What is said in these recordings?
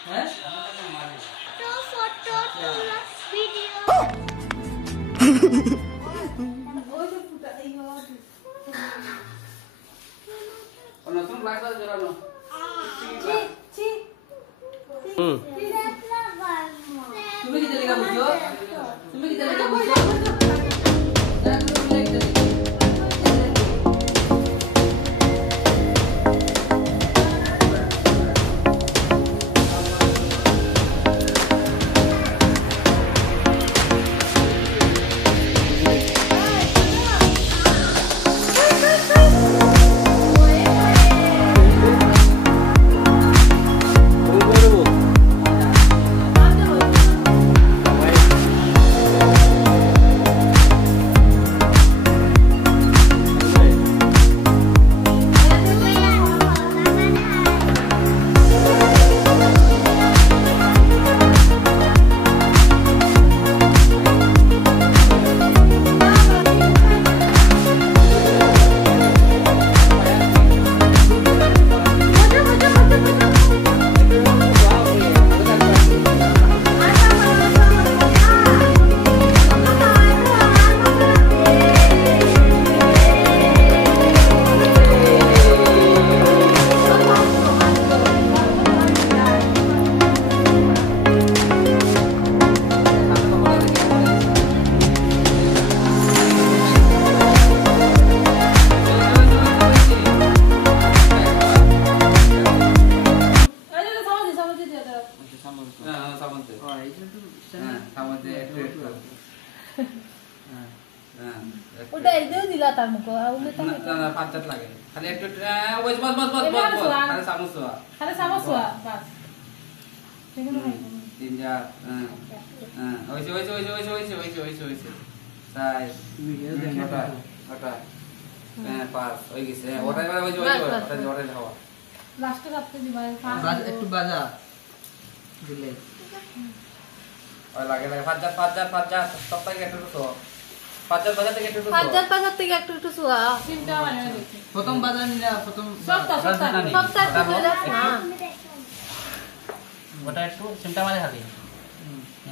হ্যাঁ তো ফটো তোলা ভিডিও ওই যে ফুটা এই হওয়া নতুন লাগা জোরানো ছি তুমি কি জায়গা বুঝছো তুমি কি জায়গা বুঝছো ওটা একদম দিলা তার মুখে আর উনি তো না পাঁচটা লাগে খালি একটু ওই বস খালি সামোসা খালি সামোসা বাস সেগুলো খাই তিন চার ওই সাই ওটা পাঁচ হয়ে গেছে ওটা এবার ওই ওটা খাওয়া লাস্টে রাখতে দিবা একটু বাজা দিলে ওই লাগে পাঁচ চার সব থেকে একটু তো পাঁচ চার থেকে একটু তো পাঁচ থেকে একটু শুয়া তিনটা মানে প্রথম বাজা নিলা প্রথম সবটা একটু দাও না ওটা একটু চিন্তা মানে খালি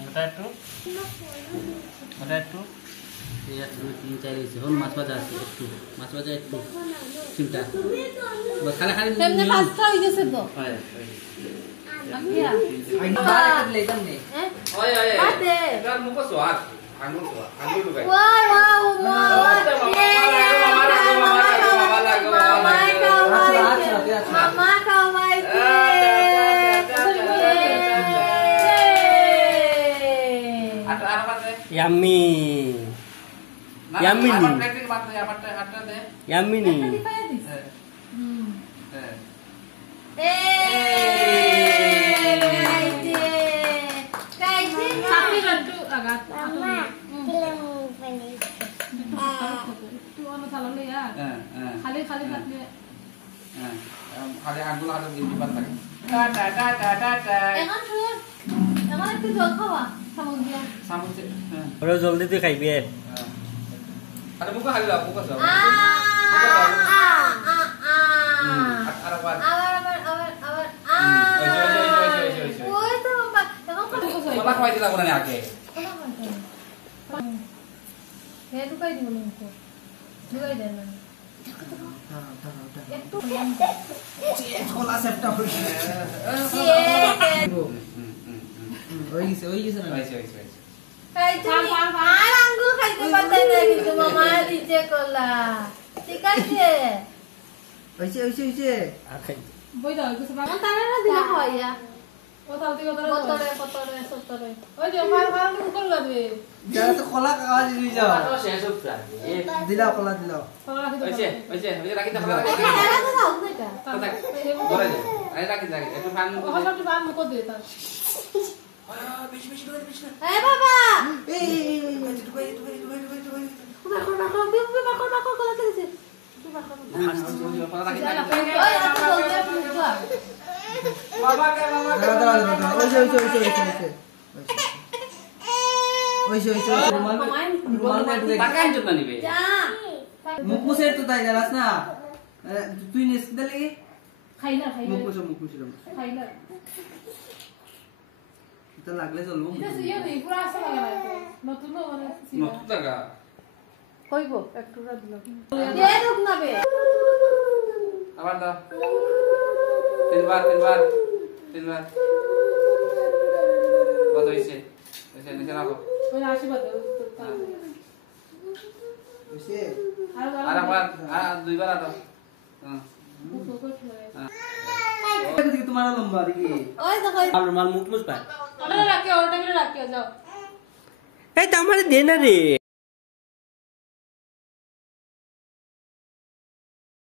ওটা একটু তিন চার হয়েছে হল মাছ ভাজা আছে একটু মাছ ভাজা একটু চিন্তা খালি খালি তেমনি পাঁচটা হয়ে গেছে তো আমিয়া লেজাম নে ওই আতে এটা মুখ সোয়া আঙ্গুল লুকাই ওয়াও মামা খাওয়াই আর পাতে ইয়াম্মি ইয়াম্মি নি প্লেটিং বাদ দে আটটা দে ইয়াম্মি নি খালি খালি থাকলে খালি আঙ্গুল হাতে দিবার লাগে এখন একটু জল খাওয়া সামুন দিয়া সামুচ ওরা জলদি তুই খাইবি আরে মুখ খালি দাও মুখ সব আর আবার ওই তো এখন তোলা খাওয়াই দিলা কোনে আগে হে ঢুকাই দিব মুখ ঢুকাই দেন না একটু খোলা সেটটা হইছে ওই গেছে না খাইতে আর আঙ্গুল খাইতে পারতাই না কিন্তু মামা দিতে কলা ঠিক আছে হইছে আর খাই বই দাও কিছু বাবা তারা না দিলে হইয়া কোথাও থেকে কতরে ওই যে ফার করলা দে যারা তো খোলা কাগজ দিয়ে যাও শেষ হচ্ছে দিলাও খোলা দিলাও খোলা রাখি ওইছে রাখি দাও রাখি এরা তো দাও না এটা ধরে দে আরে রাখি একটু ফান ও সবটি বান মুখ দে তার বেশি এ বাবা এই বাকর কলা দিছে মুখ মুছে তো তাই জানাস না তুই নিস দিলি খাইলা মুখ মুছে খাইলা এটা লাগলে চলবো এটা ইয়ে নেই পুরো আসা লাগা না নতুন মানে নতুন জায়গা হইব একটু রাত দিলাম এ রুক না বে আবার দাও তিনবার কত হয়েছে এসে নিচে রাখো ওই আশীর্বাদ বুঝছে আর একবার আর দুইবার দাও দেখি তোমার লম্বা দেখি ওই দেখো মাল মুখ মুছ পায় ওটা রাখিও ওটা রাখিও যাও এই তো আমার দে না রে